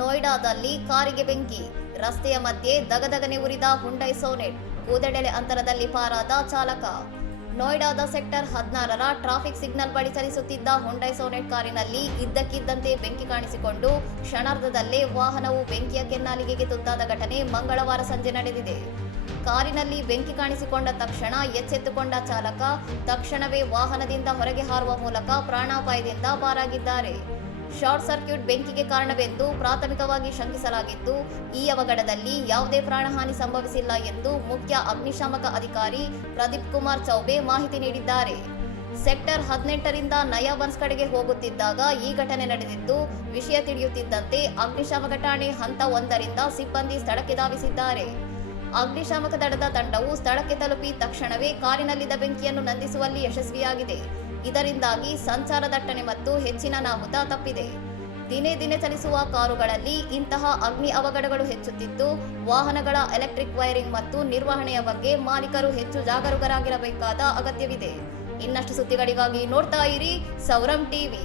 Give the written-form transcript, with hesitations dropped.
ನೋಯ್ಡಾದಲ್ಲಿ ಕಾರಿಗೆ ಬೆಂಕಿ, ರಸ್ತೆಯ ಮಧ್ಯೆ ದಗದಗನೆ ಉರಿದ ಹುಂಡೈ ಸೋನೆಟ್, ಕೂದೆಡೆಲೆ ಅಂತರದಲ್ಲಿ ಪಾರಾದ ಚಾಲಕ. ನೋಯ್ಡಾದ ಸೆಕ್ಟರ್ 16ರ ಟ್ರಾಫಿಕ್ ಸಿಗ್ನಲ್ ಬಳಿ ಚಲಿಸುತ್ತಿದ್ದ ಹುಂಡೈ ಸೋನೆಟ್ ಕಾರಿನಲ್ಲಿ ಇದ್ದಕ್ಕಿದ್ದಂತೆ ಬೆಂಕಿ ಕಾಣಿಸಿಕೊಂಡು ಕ್ಷಣಾರ್ಧದಲ್ಲೇ ವಾಹನವು ಬೆಂಕಿಯ ಕೆನ್ನಾಲಿಗೆಗೆ ತುತ್ತಾದ ಘಟನೆ ಮಂಗಳವಾರ ಸಂಜೆ ನಡೆದಿದೆ. ಕಾರಿನಲ್ಲಿ ಬೆಂಕಿ ಕಾಣಿಸಿಕೊಂಡ ತಕ್ಷಣ ಎಚ್ಚೆತ್ತುಕೊಂಡ ಚಾಲಕ ತಕ್ಷಣವೇ ವಾಹನದಿಂದ ಹೊರಗೆ ಹಾರುವ ಮೂಲಕ ಪ್ರಾಣಾಪಾಯದಿಂದ ಪಾರಾಗಿದ್ದಾರೆ. ಶಾರ್ಟ್ ಸರ್ಕ್ಯೂಟ್ ಬೆಂಕಿಗೆ ಕಾರಣವೆಂದು ಪ್ರಾಥಮಿಕವಾಗಿ ಶಂಕಿಸಲಾಗಿದ್ದು, ಈ ಅವಘಡದಲ್ಲಿ ಯಾವುದೇ ಪ್ರಾಣಹಾನಿ ಸಂಭವಿಸಿಲ್ಲ ಎಂದು ಮುಖ್ಯ ಅಗ್ನಿಶಾಮಕ ಅಧಿಕಾರಿ ಪ್ರದೀಪ್ ಕುಮಾರ್ ಚೌಬೆ ಮಾಹಿತಿ ನೀಡಿದ್ದಾರೆ. ಸೆಕ್ಟರ್ 18ರಿಂದ ನಯಾಬನ್ಸ್ ಕಡೆಗೆ ಹೋಗುತ್ತಿದ್ದಾಗ ಈ ಘಟನೆ ನಡೆದಿದ್ದು, ವಿಷಯ ತಿಳಿಯುತ್ತಿದ್ದಂತೆ ಅಗ್ನಿಶಾಮಕ ಠಾಣೆ ಹಂತ 1ರಿಂದ ಸಿಬ್ಬಂದಿ ಸ್ಥಳಕ್ಕೆ ಧಾವಿಸಿದ್ದಾರೆ. ಅಗ್ನಿಶಾಮಕ ದಳದ ತಂಡವು ಸ್ಥಳಕ್ಕೆ ತಲುಪಿ ತಕ್ಷಣವೇ ಕಾರಿನಲ್ಲಿದ್ದ ಬೆಂಕಿಯನ್ನು ನಂದಿಸುವಲ್ಲಿ ಯಶಸ್ವಿಯಾಗಿದೆ. ಇದರಿಂದಾಗಿ ಸಂಚಾರ ದಟ್ಟಣೆ ಮತ್ತು ಹೆಚ್ಚಿನ ಅನಾಹುತ ತಪ್ಪಿದೆ. ದಿನೇ ದಿನೇ ಚಲಿಸುವ ಕಾರುಗಳಲ್ಲಿ ಇಂತಹ ಅಗ್ನಿ ಅವಘಡಗಳು ಹೆಚ್ಚುತ್ತಿದ್ದು, ವಾಹನಗಳ ಎಲೆಕ್ಟ್ರಿಕ್ ವೈರಿಂಗ್ ಮತ್ತು ನಿರ್ವಹಣೆಯ ಬಗ್ಗೆ ಮಾಲೀಕರು ಹೆಚ್ಚು ಜಾಗರೂಕರಾಗಿರಬೇಕಾದ ಅಗತ್ಯವಿದೆ. ಇನ್ನಷ್ಟು ಸುದ್ದಿಗಳಿಗಾಗಿ ನೋಡ್ತಾ ಇರಿ ಸೌರಂ ಟಿವಿ.